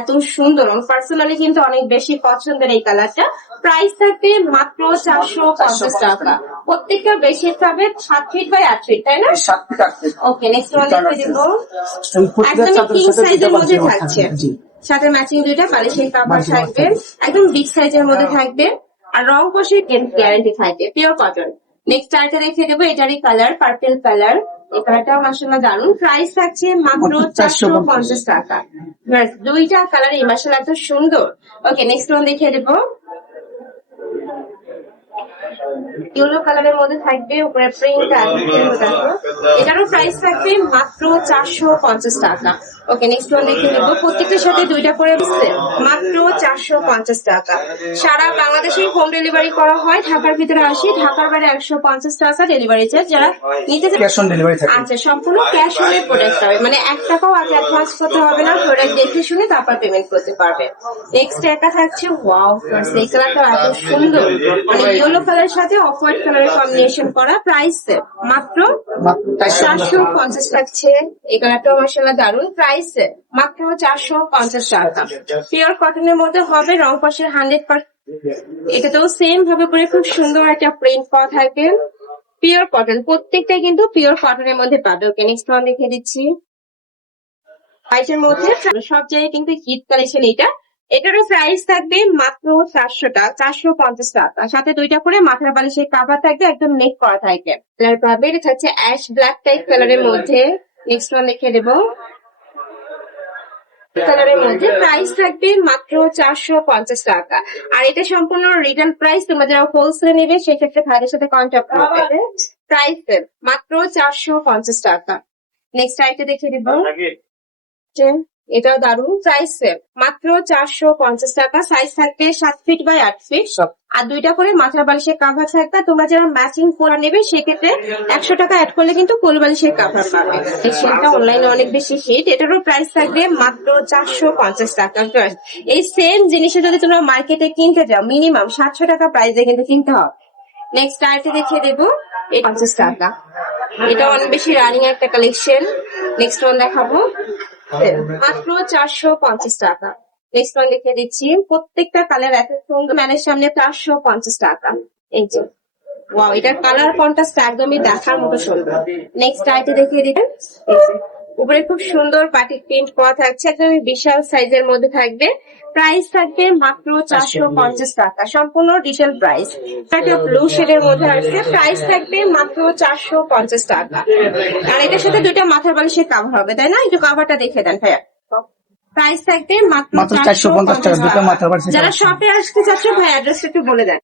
এত সুন্দর, পার্সোনালি কিন্তু অনেক বেশি পছন্দের এই কালারটা। প্রাইস থাকবে মাত্র 450 টাকা। প্রত্যেকটা বেশি হবে 7 ফিট বাই 8 ফিট, তাই না? ওকে, নেক্সট ওয়ান দেখে দিব। একদম কিং সাইজের মধ্যে থাকছে, সাথে ম্যাচিং দুইটা বালিশের কাভার থাকবে, একদম বিগ সাইজের মধ্যে থাকবে, আর রং কষের গ্যারান্টি থাকবে, পিওর কটন। নেক্সট আরেকটা দেখে দেবো, এটারই কালার পার্পল কালার। এই কালারটাও মাশাআল্লাহ দারুন। প্রাইস থাকছে মাত্র 450 টাকা। দুইটা কালার এই মাশাআল্লাহ এত সুন্দর। ওকে, নেক্সট ওয়ান দেখে দেবো। ইয়েলো কালারের মধ্যে থাকবে, উপরে প্রিন্ট থাকবে, এটারও প্রাইস থাকবে মাত্র 450 টাকা। ওকে, নেক্সট ওয়ান দেখে নেব। প্রত্যেকটার সাথে দুইটা করে মাত্র 450 টাকা। সারা বাংলাদেশে হোম ডেলিভারি করা হয়, ঢাকার ভিতরে আসি, ঢাকার বাইরে 150 টাকা ডেলিভারি চার্জ। যারা নিতে ক্যাশ অন ডেলিভারি থাকে। আচ্ছা, সম্পূর্ণ ক্যাশ অনে প্রোডাক্ট হবে, মানে 1 টাকাও আগে অ্যাডভান্স করতে হবে না, প্রোডাক্ট দেখে শুনে তারপর পেমেন্ট করতে পারবে। নেক্সট একা থাকছে ওয়াও, এই কালারটা এত সুন্দর, মানে ইয়েলো কালারের সাথে অফ হোয়াইট কালারের কম্বিনেশন করা। প্রাইস মাত্র 450 থাকছে। এই কালারটাও মাশাআল্লাহ দারুন। প্রাইস মাত্র 450 টাকা। পিওর কটনের মধ্যে হবে, রং কষের 100%। এটাতেও সেম ভাবে করে খুব সুন্দর একটা প্রিন্ট করা থাকবে, পিওর কটন। প্রত্যেকটা কিন্তু পিওর কটনের মধ্যে পাবে। ওকে, নেক্সট ওয়ান দেখিয়ে দিচ্ছি। হোয়াইটের মধ্যে সব জায়গায় কিন্তু হিট কালেকশন এটা। এটারও প্রাইস থাকবে মাত্র 400 টাকা, 450 টাকা। সাথে দুইটা করে মাথার বালিশের কাভার থাকবে, একদম নেক করা থাকবে। কালার পাবে, এটা থাকছে অ্যাশ ব্ল্যাক টাইপ কালারের মধ্যে। নেক্সট ওয়ান দেখিয়ে দেবো, কালারের মধ্যে প্রাইস থাকবে মাত্র 450 টাকা। আর এটা সম্পূর্ণ রিটেল প্রাইস, তোমরা যারা হোলসেলে নেবে সেক্ষেত্রে ভাইয়ের সাথে কন্ট্যাক্ট করবে। প্রাইস মাত্র 450 টাকা। নেক্সট আইটা দেখিয়ে দিব, এটাও দারুন। প্রাইস মাত্র 450 টাকা। সাইজ থাকবে 7 ফিট বাই 8 ফিট, আর দুইটা করে মাথার বালিশের কাভার থাকবে। তোমরা যারা ম্যাচিং কোলা নেবে সেক্ষেত্রে 100 টাকা অ্যাড করলে কিন্তু কোল বালিশের কাভার পাবে। সেটা অনলাইনে অনেক বেশি হিট। এটারও প্রাইস থাকবে মাত্র 450 টাকা। এই সেম জিনিসটা যদি তোমরা মার্কেটে কিনতে যাও মিনিমাম 700 টাকা প্রাইসে কিন্তু কিনতে হবে। নেক্সট আইটা দেখিয়ে দেবো, 50 টাকা। এটা অনেক বেশি রানিং একটা কালেকশন। নেক্সট ওয়ান দেখাবো, মাত্র 450 টাকা। নেক্সট ওয়ান দেখিয়ে দিচ্ছি। প্রত্যেকটা কালার এত সুন্দর, ম্যানের সামনে 450 টাকা। এই যে ওয়াও, এটার কালার কন্ট্রাস্ট একদমই দেখার মতো সুন্দর। নেক্সট আইটি দেখিয়ে দিচ্ছি। উপরে খুব সুন্দর বাটিক প্রিন্ট করা থাকছে, একদম বিশাল সাইজের মধ্যে থাকবে। প্রাইস থাকবে মাত্র 450 টাকা, সম্পূর্ণ রিটেল প্রাইস। একটা ব্লু শেডের মধ্যে আছে, প্রাইস থাকবে মাত্র 450 টাকা। আর এটার সাথে দুইটা মাথার বালিশের কাভার হবে, তাই না? একটু কাভারটা দেখে দেন ভাইয়া। প্রাইস থাকবে মাত্র 450 টাকা। যারা শপে আসতে চাচ্ছ ভাই অ্যাড্রেসটা একটু বলে দেন।